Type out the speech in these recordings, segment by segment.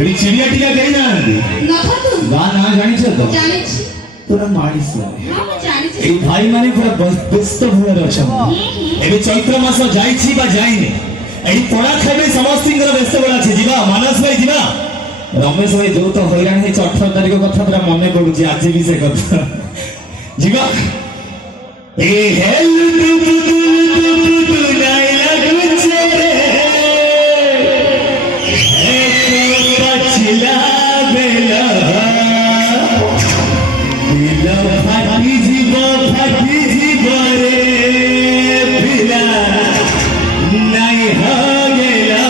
ଏଠି ଚିଡ଼ିଆ ଟିକା କେହି ନାହାନ୍ତି ଗାଁ ନାଁ ଜାଣିଛ ତ ପୁରା ମାଡ଼ିସ ଏଇ ଭାଇମାନେ ପୁରା ବ୍ୟସ୍ତ ଭୟରେ ଅଛନ୍ତି ଏବେ ଚୈତ୍ର ମାସ ଯାଇଛି ବା ଯାଇନି ଏଠି ପଣା ଖାଇବେ ସମସ୍ତଙ୍କର ବ୍ୟସ୍ତ ବେଳ ଅଛି ଯିବା ମାନସ ଭାଇ ଯିବା ରମେଶ ଭାଇ ଯୋଉ ତ ହଇରାଣ ହେଇଛି 18 ତାରିଖ କଥା ପୁରା ମନେ ପଡୁଛି ଆଜି ବି ସେ କଥା ଯିବା ଏ ହେଲୁ ତୁ ନାଇ ଲାଗୁଛେ ଏ ପଛିଲା ବେଲା ଦିଲ ଫାଟି ଯିବ ରେ ପିଲା ନାଇ ହଗେଲା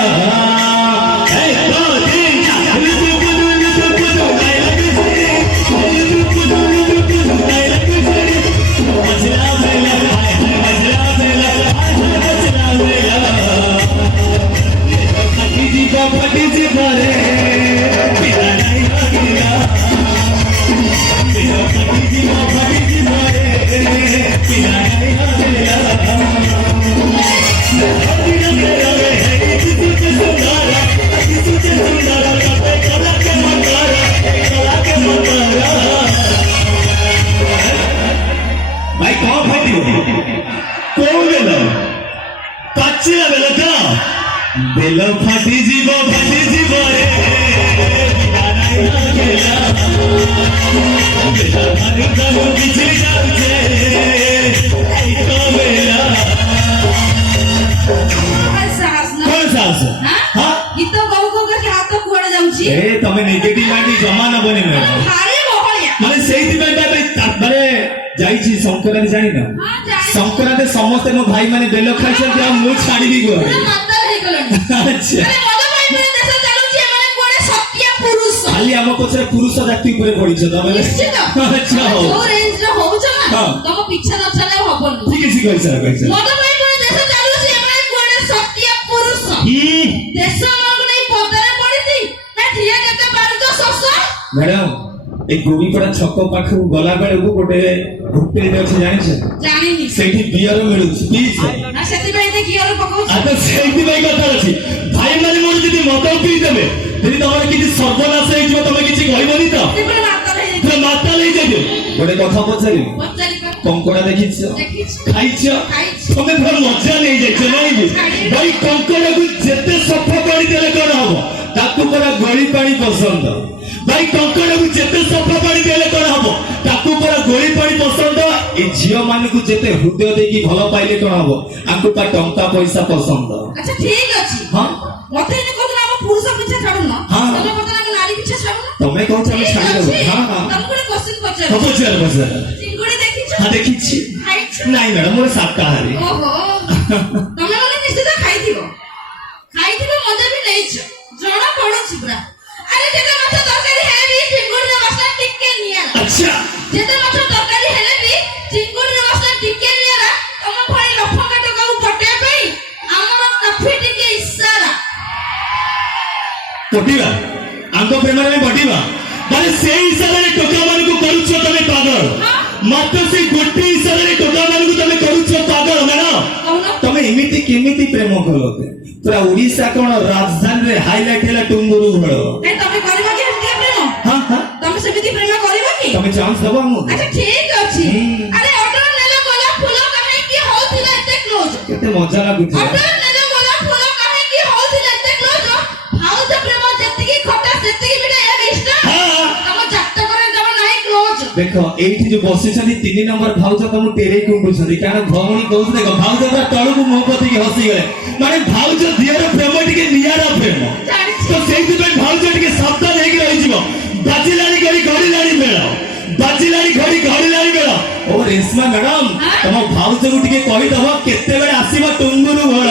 बेल फाटी जीव रे बिछड़ी जाऊचे गीत गाऊ गाऊ के हाथ कुआडे जाउची ए तमे नेगेटिव माइंड जमा न बने भारी बहलिया माने सेहिति माने जाईची संक्रांति जानि ना संक्रांति समस्त मो भाई माने बेल खाइछन आ मु छाडी दी गो अच्छा अरे मदो भाई पर देश चालुची माने कोडे सत्य पुरुष खाली हम पछरे पुरुष जाति ऊपर पडिछ तमे निश्चित अच्छा हो जो रेंज रे होउछ ना तम पीछा न चले हबन ठीक है कहै मदो भाई पर देश चालुची माने कोडे सत्य पुरुष देश हमको नहीं पदरे पडिती ना ठिया केते पारतो सस मैडम ए गोबीपड़ा छक पाखु गला बेले को गोटे होटल दे अछि जानिनी सेठी बियर मिलुछ प्लीज ना सेति भाई दे गियर पकाउछ आ तो सेठी भाई कथा अछि भाई माने मोर जदी मत पी देबे तरी तमर किछि सर्वनाश हे जिवो तमे किछि कहबनी तो ते माता लई जेबे गोटे कथा पछारी कंकड़ा देखिछ खाइछ तमे भर मजा नै जाइछ नै भाई कंकड़ा को जेते सफा करी देले कोन हबो ताकू पूरा गली पानी पसंद भाई कंकड़ा को जेते सफा पानी देले कोन हबो ताकू पूरा गली पानी पसंद ए झियो मान को जेते हृदय देकी भलो पाइले कोन हबो आकु पा टंका पैसा पसंद अच्छा ठीक अछि हां मते ने कोन हम पुरुष पीछे छाडू ना तमे कोन हम नारी पीछे छाडू ना तमे कहू हम छाडी देबो हां हां तमे कोन क्वेश्चन पछर चिंगुड़ी देखिछ हां देखिछि नाही मैडम मोर शाकाहारी ओहो तमे माने निश्चित खाइथिबो मजा भी नैछ जणा पडुछि पुरा अरे जेते मछ तरकारी हेले भी चिंगुड़ी रे मसला टिके निया अच्छा जेते मछ तरकारी हेले भी चिंगुड़ी रे मसला टिके निया तम भई लफंगा टका पटे पई हमर कफी टिके इशारा पटिवा आंको प्रेम रे पटिवा बाले से इशारा रे टका मान को करूछ तमे पागल मात्र से गोटी इशारा रे टका मान को तमे करूछ पागल मैडम तमे इमिति केमिति प्रेम कलोते पूरा ओडिसा कोन राजधानी रे हाईलाइट हैला टुंगुरु भलो ए तमे करबा कि हमके प्रेम हां हां तमे सेमिति प्रेम करबा कि तमे चांस दबा मु अच्छा ठीक अछि अरे ऑर्डर लेलो गोला फूल काहे कि होथिला एते क्लोज केते मजा लागुछ ऑर्डर लेलो गोला फूल काहे कि होथिला एते क्लोज भाव से प्रेम जति की खटा सेति की बिना ए इष्ट हां तम जट्ट करे तम नाही क्लोज देखो एठी जो बसिछनी 3 नंबर भाउज तम तेरे कुंडुछनी कारण भवणी कहू देखो भाउज पूरा तळु को मोहब्बत की हसी गले माने भाउज दियर प्रेम टिके नियारा प्रेम तो सेति पे भाउज टिके सावधान हेक रहि जीवो बाजिलारी घड़ी लारी बेला बाजिलारी घड़ी लारी बेला ओ रेशमा मैडम तम भाउज को टिके कहि दबो केते बेले आसीबो टुंगुरु घोड़